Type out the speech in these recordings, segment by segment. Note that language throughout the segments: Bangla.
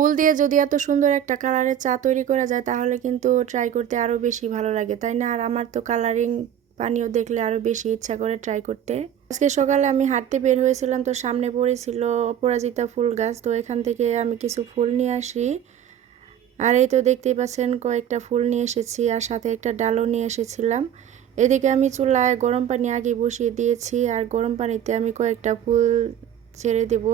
ফুল দিয়ে যদি এত সুন্দর একটা কালারের চা তৈরি করা যায়, তাহলে কিন্তু ট্রাই করতে আরও বেশি ভালো লাগে, তাই না? আর আমার তো কালারিং পানীয় দেখলে আরও বেশি ইচ্ছা করে ট্রাই করতে। আজকে সকালে আমি হাঁটতে বের হয়েছিলাম, তো সামনে পড়েছিল অপরাজিতা ফুল গাছ, তো এখান থেকে আমি কিছু ফুল নিয়ে আসি। আর এই তো দেখতেই পাচ্ছেন, কয়েকটা ফুল নিয়ে এসেছি আর সাথে একটা ডালও নিয়ে এসেছিলাম। এদিকে আমি চুলায় গরম পানি আগে বসিয়ে দিয়েছি, আর গরম পানিতে আমি কয়েকটা ফুল ছেড়ে দেব।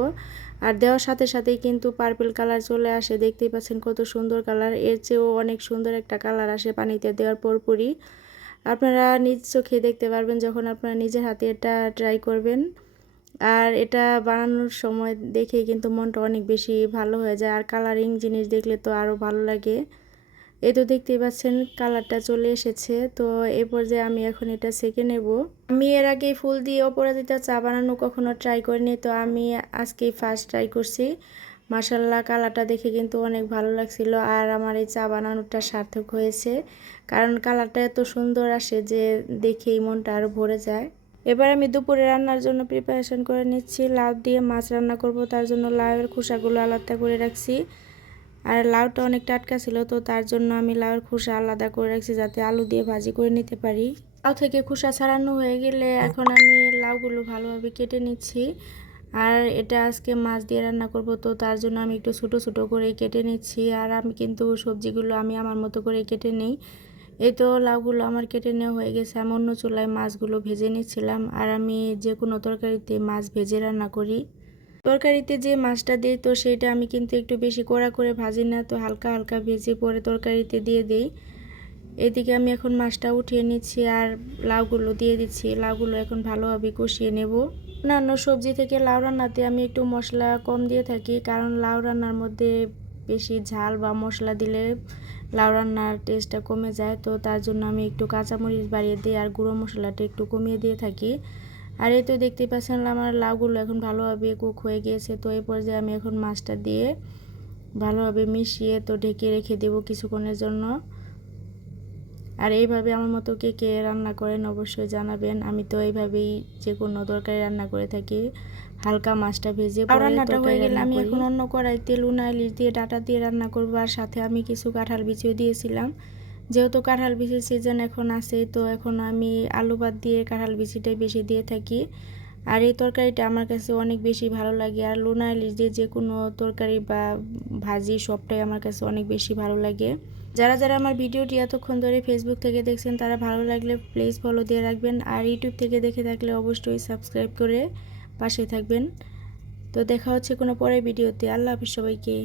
আর দেওয়ার সাথে সাথেই কিন্তু পার্পল কালার চলে আসে। দেখতেই পাচ্ছেন কত সুন্দর কালারের চেয়েও অনেক সুন্দর একটা কালার আসে পানিতে দেওয়ার পরপরই। আপনারা নিজ চোখে দেখতে পারবেন যখন আপনারা নিজের হাতে এটা ট্রাই করবেন। আর এটা বানানোর সময় দেখে কিন্তু মনটা অনেক বেশি ভালো হয়ে যায়। আর কালারিং জিনিস দেখলে তো আরও ভালো লাগে। এই তো দেখতেই পাচ্ছেন কালারটা চলে এসেছে। তো এ পর্যায়ে আমি এখন এটা সেকে নেব। আমি এর আগে ফুল দিয়ে অপরাজিতা চা বানানো কখনো ট্রাই করিনি, তো আমি আজকেই ফার্স্ট ট্রাই করছি। মার্শাল্লাহ কালারটা দেখে কিন্তু অনেক ভালো লাগছিল আর আমার এই চা বানানোটা সার্থক হয়েছে। কারণ কালারটা এত সুন্দর আসে যে দেখেই মনটা আরও ভরে যায়। এবার আমি দুপুরে রান্নার জন্য প্রিপারেশন করে নিচ্ছি। লাউ দিয়ে মাছ রান্না করব, তার জন্য লাউয়ের খোসাগুলো আলাদা করে রাখছি। আর লাউটা অনেক টাটকা ছিল, তো তার জন্য আমি লাউয়ের খোসা আলাদা করে রাখছি যাতে আলু দিয়ে ভাজি করে নিতে পারি। লাউ থেকে খোসা ছাড়ানো হয়ে গেলে এখন আমি লাউগুলো ভালোভাবে কেটে নিচ্ছি। আর এটা আজকে মাছ দিয়ে রান্না করব, তো তার জন্য আমি একটু ছোটো ছোটো করে কেটে নিচ্ছি। আর আমি কিন্তু সবজিগুলো আমি আমার মতো করে কেটে নিই। এই তো লাউগুলো আমার কেটে নেওয়া হয়ে গেছে। আমি অন্য চুলায় মাছগুলো ভেজে নিচ্ছিলাম। আর আমি যে কোনো তরকারিতে মাছ ভেজে রান্না করি। তরকারিতে যে মাছটা দিই, তো সেটা আমি কিন্তু একটু বেশি কড়া করে ভাজি না, তো হালকা হালকা ভেজে পরে তরকারিতে দিয়ে দিই। এদিকে আমি এখন মাছটা উঠিয়ে নিচ্ছি আর লাউগুলো দিয়ে দিচ্ছি। লাউগুলো এখন ভালোভাবে কষিয়ে নেব। অন্যান্য সবজি থেকে লাউ রান্নাতে আমি একটু মশলা কম দিয়ে থাকি, কারণ লাউ রান্নার মধ্যে বেশি ঝাল বা মশলা দিলে লাউ রান্নার টেস্টটা কমে যায়, তো তার জন্য আমি একটু কাঁচামরিচ বাড়িয়ে দিই আর গুঁড়ো মশলাটা একটু কমিয়ে দিয়ে থাকি। আর এই তো দেখতেই পাচ্ছেন আমার লাউগুলো এখন ভালোভাবে কুক হয়ে গিয়েছে। তো এই পর্যায়ে আমি এখন মাছটা দিয়ে ভালোভাবে মিশিয়ে তো ঢেকে রেখে দেব কিছুক্ষণের জন্য। আর এইভাবে আমার মতো কে কে রান্না করেন অবশ্যই জানাবেন। আমি তো এইভাবেই যে কোনো তরকারি রান্না করে থাকি। হালকা মাছটা ভেজে রান্নাটা হয়ে গেলে আমি এখন অন্য কড়াইতে লুনা ইলিশ দিয়ে ডাটা দিয়ে রান্না করব। আর সাথে আমি কিছু কাঁঠাল বিছিয়ে দিয়েছিলাম। যেহেতু কাঁঠাল বিচির সিজন এখন আছে, তো এখন আমি আলু বাদ দিয়ে কাঁঠাল বিচিটাই বেশি দিয়ে থাকি। আর এই তরকারিটা আমার কাছে অনেক বেশি ভালো লাগে। আর লুনা ইলিশ দিয়ে যে কোনো তরকারি বা ভাজি সবটাই আমার কাছে অনেক বেশি ভালো লাগে। যারা যারা আমার ভিডিওটি এতক্ষণ ধরে ফেসবুক থেকে দেখছেন, তারা ভালো লাগলে প্লিজ ফলো দিয়ে রাখবেন। আর ইউটিউব থেকে দেখে থাকলে অবশ্যই সাবস্ক্রাইব করে পাশে থাকবেন। তো দেখা হচ্ছে কোনো পরের ভিডিওতে। আল্লাহ হাফিজ সবাইকে।